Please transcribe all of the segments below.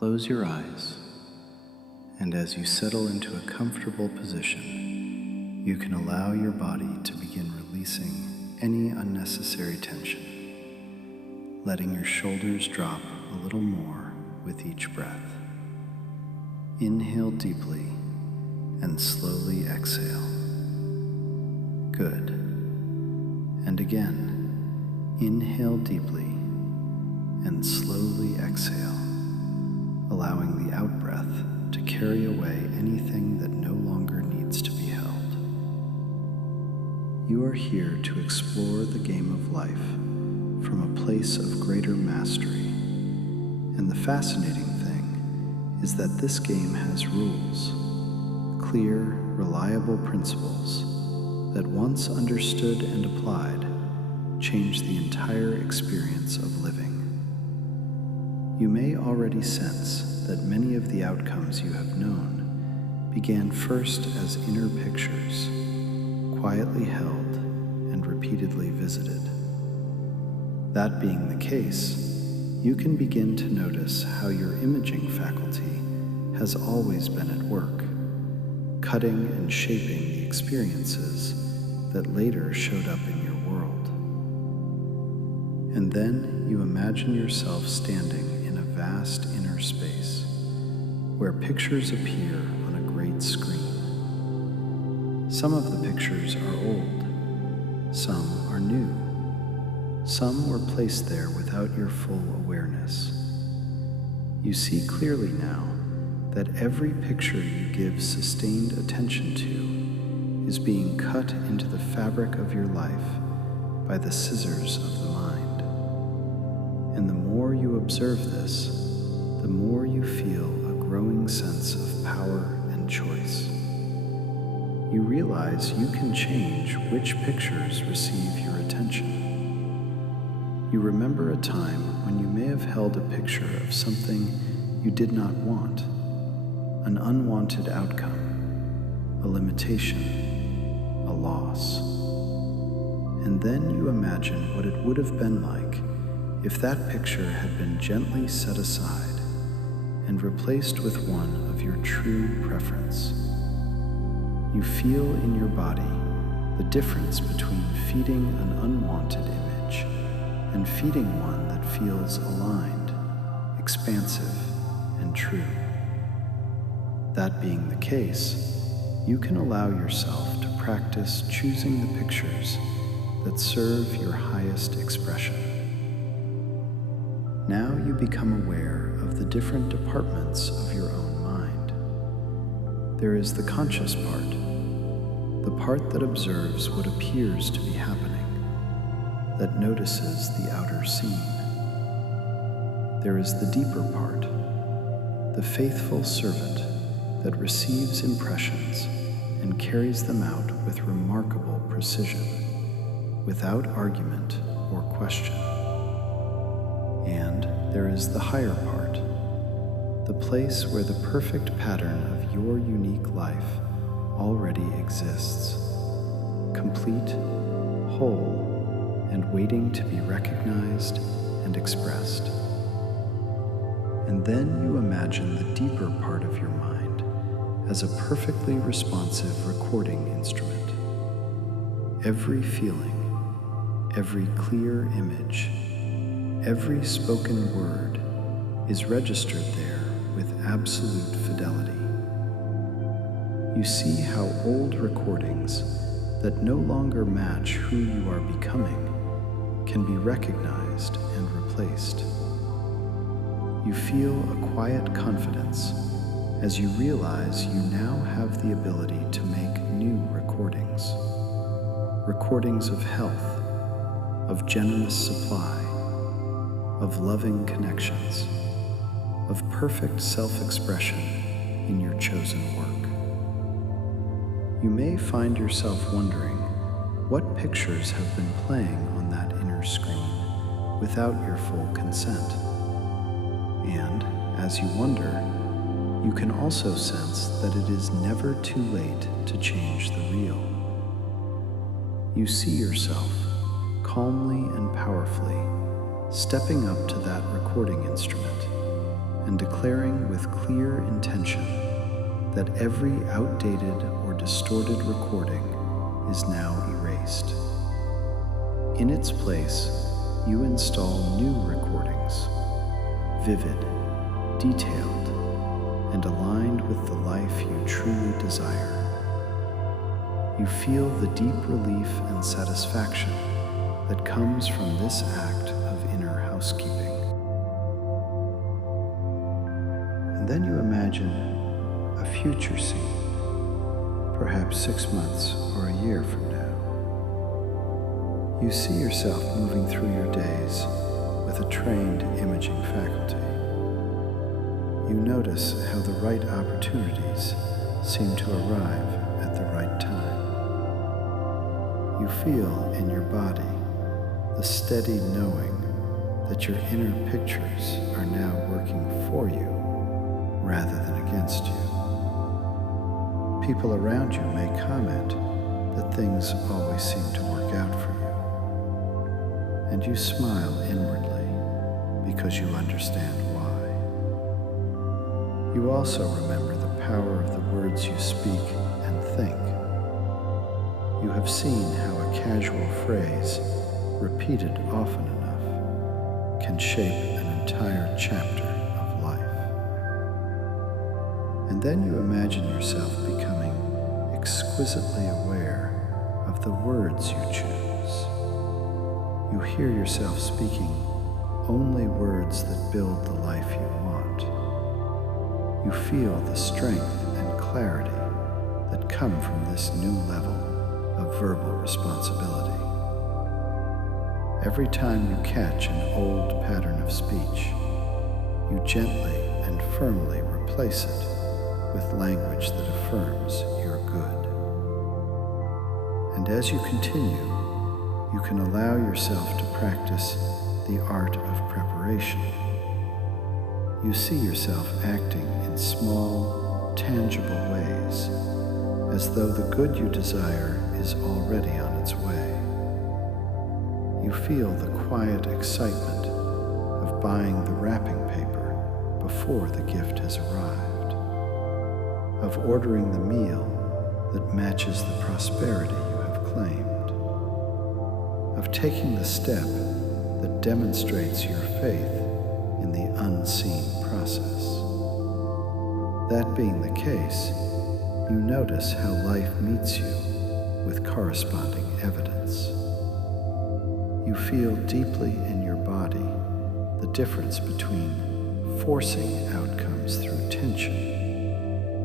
Close your eyes, and as you settle into a comfortable position, you can allow your body to begin releasing any unnecessary tension, letting your shoulders drop a little more with each breath. Inhale deeply and slowly exhale. Good. And again, inhale deeply and slowly exhale, allowing the out-breath to carry away anything that no longer needs to be held. You are here to explore the game of life from a place of greater mastery, and the fascinating thing is that this game has rules, clear, reliable principles that once understood and applied change the entire experience of living. You may already sense that many of the outcomes you have known began first as inner pictures, quietly held and repeatedly visited. That being the case, you can begin to notice how your imaging faculty has always been at work, cutting and shaping the experiences that later showed up in your world. And then you imagine yourself standing in a vast inner space where pictures appear on a great screen. Some of the pictures are old, some are new, some were placed there without your full awareness. You see clearly now that every picture you give sustained attention to is being cut into the fabric of your life by the scissors of the mind. And the more you observe this, the more you feel a growing sense of power and choice. You realize you can change which pictures receive your attention. You remember a time when you may have held a picture of something you did not want, an unwanted outcome, a limitation, a loss. And then you imagine what it would have been like if that picture had been gently set aside and replaced with one of your true preference. You feel in your body the difference between feeding an unwanted image and feeding one that feels aligned, expansive, and true. That being the case, you can allow yourself to practice choosing the pictures that serve your highest expression. Now you become aware of the different departments of your own mind. There is the conscious part, the part that observes what appears to be happening, that notices the outer scene. There is the deeper part, the faithful servant that receives impressions and carries them out with remarkable precision, without argument or question. And there is the higher part, the place where the perfect pattern of your unique life already exists, complete, whole, and waiting to be recognized and expressed. And then you imagine the deeper part of your mind as a perfectly responsive recording instrument. Every feeling, every clear image, every spoken word is registered there with absolute fidelity. You see how old recordings that no longer match who you are becoming can be recognized and replaced. You feel a quiet confidence as you realize you now have the ability to make new recordings. Recordings of health, of generous supply, of loving connections, of perfect self-expression in your chosen work. You may find yourself wondering what pictures have been playing on that inner screen without your full consent. And as you wonder, you can also sense that it is never too late to change the real. You see yourself calmly and powerfully stepping up to that recording instrument and declaring with clear intention that every outdated or distorted recording is now erased. In its place, you install new recordings, vivid, detailed, and aligned with the life you truly desire. You feel the deep relief and satisfaction that comes from this act of inner housekeeping. And then you imagine a future scene, perhaps 6 months or a year from now. You see yourself moving through your days with a trained imaging faculty. You notice how the right opportunities seem to arrive at the right time. You feel in your body the steady knowing that your inner pictures are now working for you rather than against you. People around you may comment that things always seem to work out for you, and you smile inwardly because you understand why. You also remember the power of the words you speak and think. You have seen how a casual phrase, repeated often enough, can shape an entire chapter of life. And then you imagine yourself becoming exquisitely aware of the words you choose. You hear yourself speaking only words that build the life you want. You feel the strength and clarity that come from this new level of verbal responsibility. Every time you catch an old pattern of speech, you gently and firmly replace it with language that affirms your good. And as you continue, you can allow yourself to practice the art of preparation. You see yourself acting in small, tangible ways, as though the good you desire is already on its way. You feel the quiet excitement of buying the wrapping paper before the gift has arrived, of ordering the meal that matches the prosperity you have claimed, of taking the step that demonstrates your faith in the unseen process. That being the case, you notice how life meets you with corresponding evidence. You feel deeply in your body the difference between forcing outcomes through tension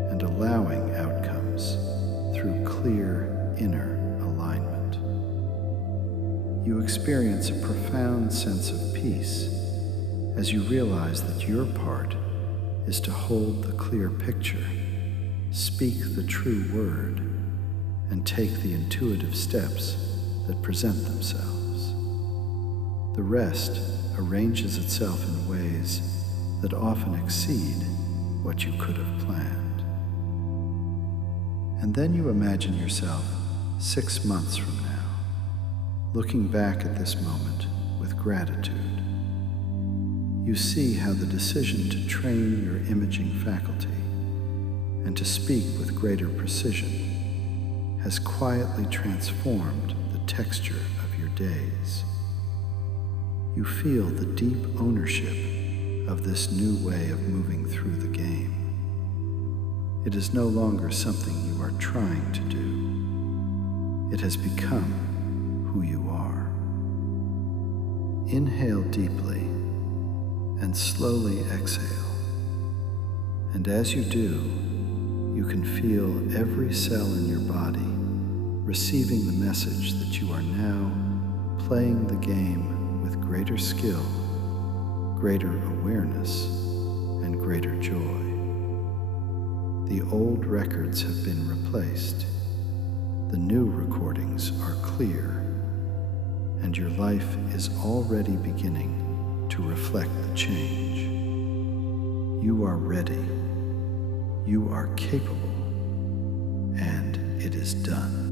and allowing outcomes through clear inner alignment. You experience a profound sense of peace as you realize that your part is to hold the clear picture, speak the true word, and take the intuitive steps that present themselves. The rest arranges itself in ways that often exceed what you could have planned. And then you imagine yourself 6 months from now, looking back at this moment with gratitude. You see how the decision to train your imaging faculty and to speak with greater precision has quietly transformed the texture of your days. You feel the deep ownership of this new way of moving through the game. It is no longer something you are trying to do. It has become who you are. Inhale deeply and slowly exhale. And as you do, you can feel every cell in your body receiving the message that you are now playing the game with greater skill, greater awareness, and greater joy. The old records have been replaced. The new recordings are clear, and your life is already beginning to reflect the change. You are ready, you are capable, and it is done.